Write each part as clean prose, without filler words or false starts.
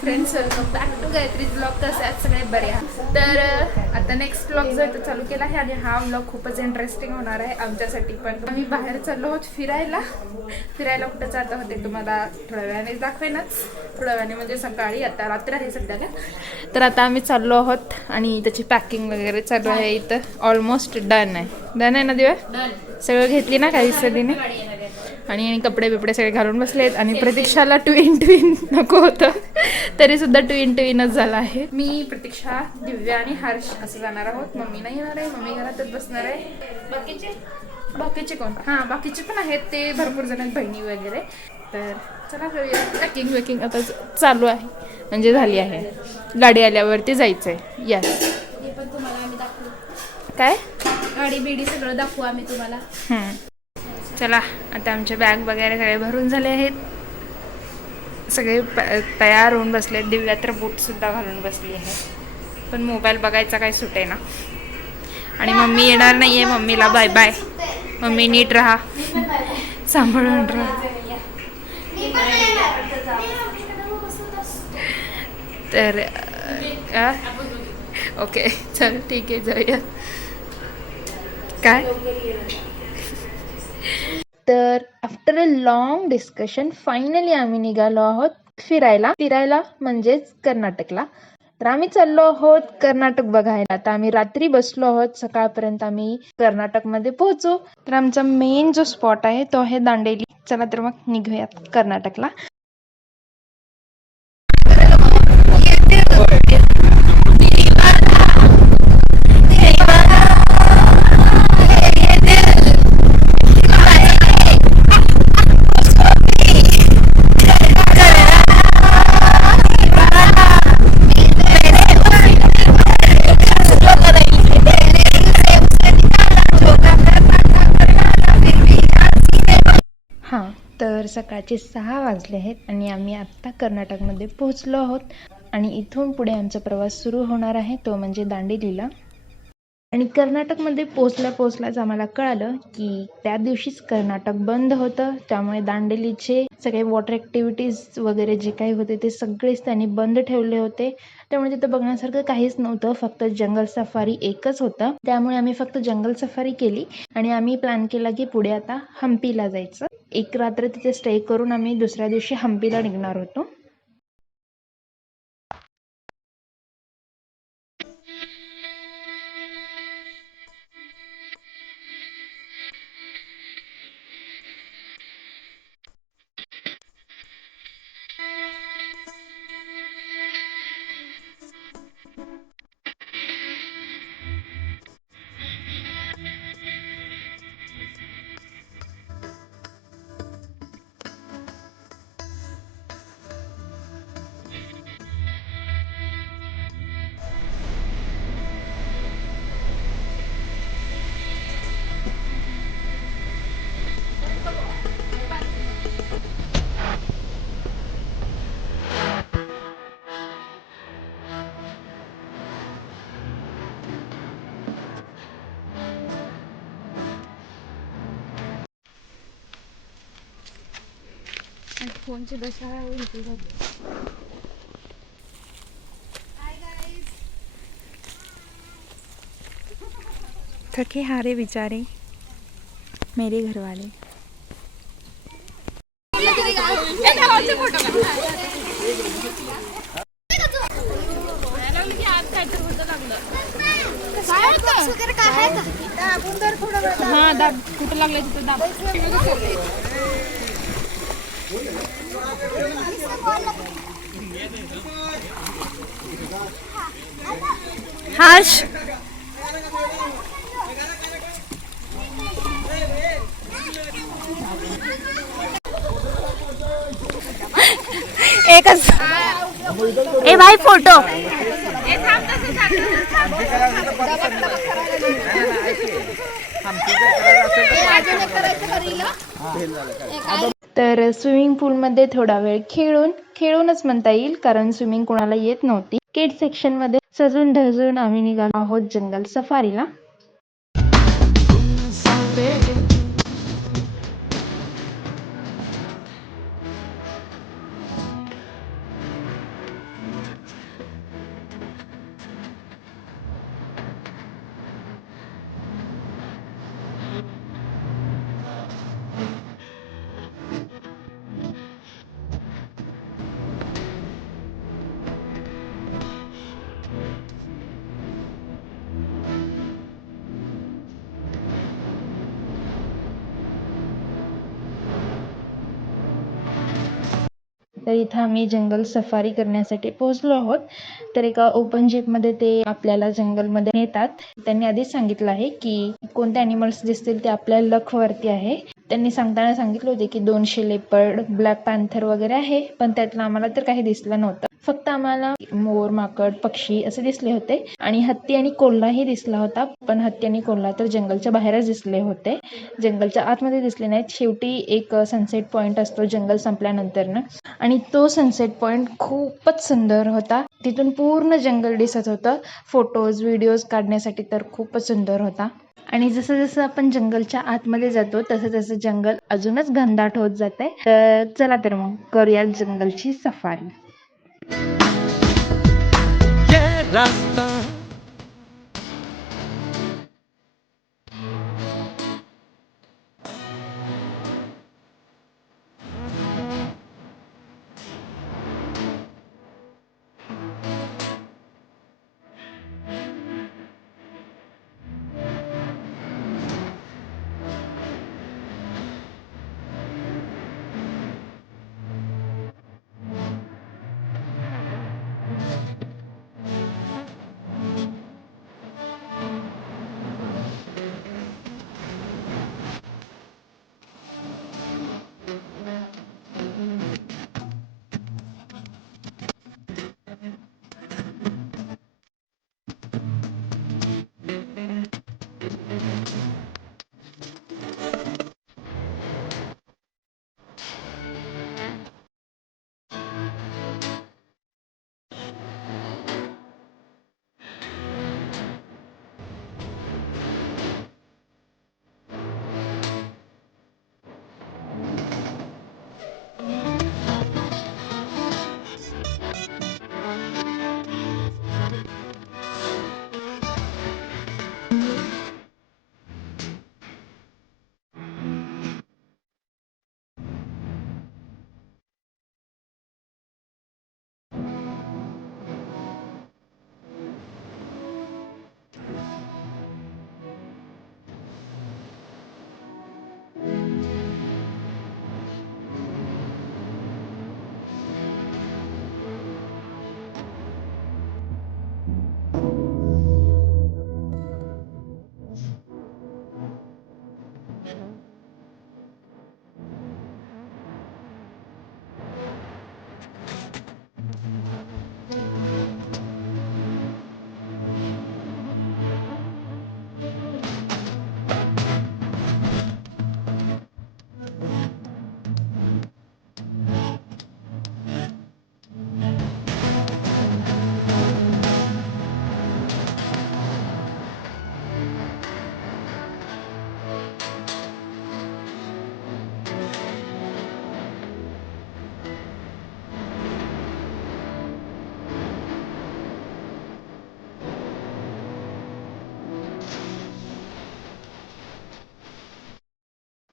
Friends, welcome back to Gayatri blog. कसे आहेत सगळे? बरे आहात? तर आता नेक्स्ट ब्लॉग जो आहे तो चालू केला आहे आणि हा ब्लॉग खूपच इंटरेस्टिंग होणार आहे आमच्यासाठी. पण आम्ही बाहेर चाललो आहोत फिरायला. कुठं जात आहोत ते तुम्हाला थोड्या वेळाने दाखवेनच. थोड्या वेळाने म्हणजे सकाळी, आता रात्र आहे सध्याला. तर आता आम्ही चाललो आहोत आणि त्याची पॅकिंग वगैरे चालू आहे. इथं ऑलमोस्ट डन आहे ना दिव्या? सगळं घेतली ना काही सदीने, आणि कपडे बिपडे सगळे घालून बसलेत. आणि प्रतीक्षाला ट्विन नको होतं, तरी सुद्धा ट्विनच झाला आहे. मी, प्रतीक्षा, दिव्या आणि हर्ष असं जाणार आहोत. मम्मी नाही येणार आहे, मम्मी घरातच बसणार आहे. बाकीचे कोण? हां, बाकीचे पण आहेत, ते भरपूर जण आहेत, बहिणी वगैरे. तर चला जाऊया. पॅकिंग आता चालू आहे, म्हणजे झाली आहे. गाडी आल्यावरती जायचं आहे. यस. हे पण तुम्हाला आम्ही दाखवू. काय? गाडी बिडी सगळं दाखवू आम्ही तुम्हाला. चला, आता आमचे बॅग वगैरे सगळे भरून झाले आहेत. सगळे तयार होऊन बसले. दिव्या तर बूटसुद्धा घालून बसली आहे. पण मोबाईल बघायचा काय सुटे ना. आणि मम्मी येणार नाही आहे. मम्मीला बाय बाय. मम्मी नीट राहा, सांभाळून राहा. तर ओके, चल ठीक आहे, जाऊया. काय? तर after a long discussion finally आम्ही निघालो आहोत फिरायला म्हणजेच कर्नाटकला. तर आम्ही चाललो आहोत कर्नाटक बघायला. आता आम्ही रात्री बसलो आहोत, सकाळपर्यंत आम्ही कर्नाटकमध्ये पोहोचू. तर आमचा मेन जो स्पॉट आहे तो आहे दांडेली. चला तर मग निघूयात कर्नाटकला. तर सकाळचे 6 वाजले आहेत आणि आम्ही आत्ता कर्नाटकमध्ये पोहोचलो आहोत. आणि इथून पुढे आमचा प्रवास सुरू होणार आहे, तो म्हणजे दांडेलीला. आणि कर्नाटकमध्ये पोहोचल्याच आम्हाला कळालं की त्या दिवशीच कर्नाटक बंद होतं. त्यामुळे दांडेलीचे सगळे वॉटर ॲक्टिव्हिटीज वगैरे जे काही होते ते सगळेच त्यांनी बंद ठेवले होते. त्यामुळे तिथं बघण्यासारखं काहीच नव्हतं, फक्त जंगल सफारी एकच होतं. त्यामुळे आम्ही फक्त जंगल सफारी केली आणि आम्ही प्लॅन केला की पुढे आता हम्पीला जायचं. एक रात्र तिथे स्टे करून आम्ही दुसऱ्या दिवशी हम्पीला निघणार होतो. फोनची दशा थके हारे बेचारे मेरे घर वाले. हा, दाब कुठं लागलं तिथं दाब. हर्ष, एकच. ए भाई फोटो. तर स्विमिंग पूलमध्ये थोडा वेळ खेळूनच म्हणता येईल, कारण स्विमिंग कोणाला येत नव्हती. किड सेक्शनमध्ये सजून धजून आम्ही निघालो आहोत जंगल सफारीला. तर इथं आम्ही जंगल सफारी करण्यासाठी पोहोचलो आहोत. तर एका ओपन जीपमध्ये ते आपल्याला जंगलमध्ये नेतात. त्यांनी आधीच सांगितलं आहे की कोणते ॲनिमल्स दिसतील ते आपल्या लकवरती आहे. त्यांनी सांगताना सांगितले होते की 200 लेपर्ड, ब्लॅक पॅन्थर वगैरे आहे, पण त्यातलं आम्हाला तर काही दिसलं नव्हतं. फक्त आम्हाला मोर, माकड, पक्षी असे दिसले होते आणि हत्ती आणि कोल्हाही दिसला होता. पण हत्ती आणि कोल्हा तर जंगलच्या बाहेरच दिसले होते, जंगलच्या आतमध्ये दिसले नाहीत. शेवटी एक सनसेट पॉईंट असतो जंगल संपल्यानंतरनं, आणि तो सनसेट पॉईंट खूपच सुंदर होता. तिथून पूर्ण जंगल दिसत होतं. फोटोज, व्हिडिओज काढण्यासाठी तर खूपच सुंदर होता. आणि जसं जसं आपण जंगलच्या आतमध्ये जातो तसं तसं जंगल अजूनच घनदाट होत जाते. तर चला तर मग करूया जंगलची सफारी.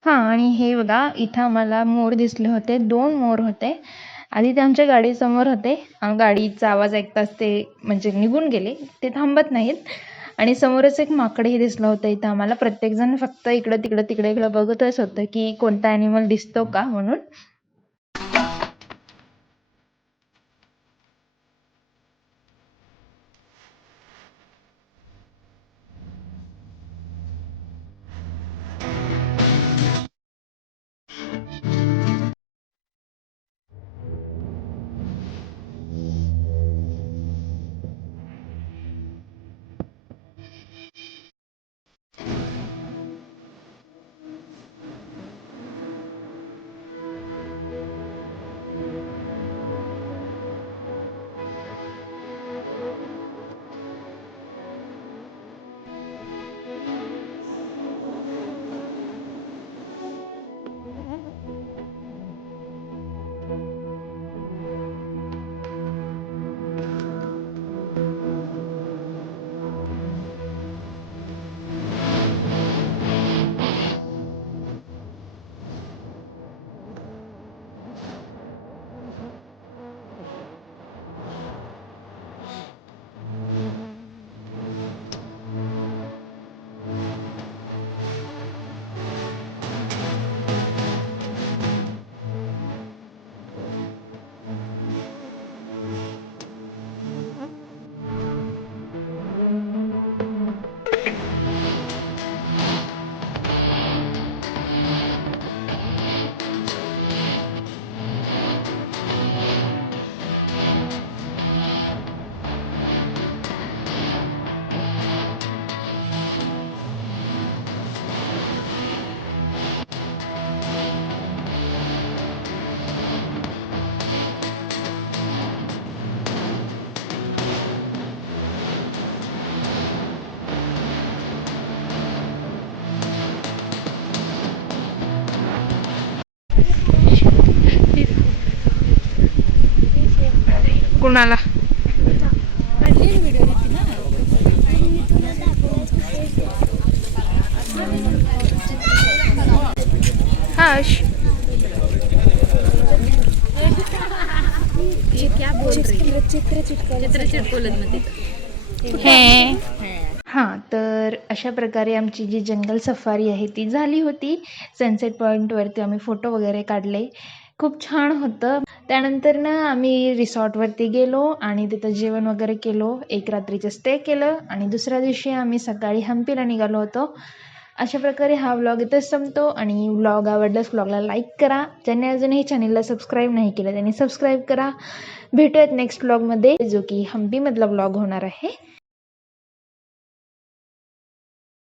हां, आणि हे बघा इथं आम्हाला मोर दिसले होते. 2 मोर होते. आधी ते आमच्या गाडीसमोर होते. गाडीचा आवाज ऐकताच ते म्हणजे निघून गेले. ते थांबत नाहीत. आणि समोरच एक माकडही दिसलं होतं इथं आम्हाला. प्रत्येकजण फक्त इकडं तिकडं तिकडे इकडं बघतच होतं की कोणता ॲनिमल दिसतो का म्हणून. कुणाला? हर्ष हां, तर अशा प्रकारे आमची जी जंगल सफारी आहे ती झाली होती. सनसेट पॉईंटवरती आम्ही फोटो वगैरे काढले. खूप छान होतं. त्यानंतर ना आम्ही रिसॉर्टवरती गेलो आणि तिथं जेवण वगैरे केलो. एक रात्रीचं स्टे केलं आणि दुसऱ्या दिवशी आम्ही सकाळी हम्पीला निघालो होतो. अशा प्रकारे हा व्लॉग इथंच संपतो आणि व्लॉग आवडल्यास व्लॉगला लाईक करा. ज्यांनी अजूनही चॅनलला सबस्क्राईब नाही केलं त्यांनी सबस्क्राईब करा. भेटूयात नेक्स्ट व्लॉगमध्ये, जो की हम्पीमधला व्लॉग होणार आहे.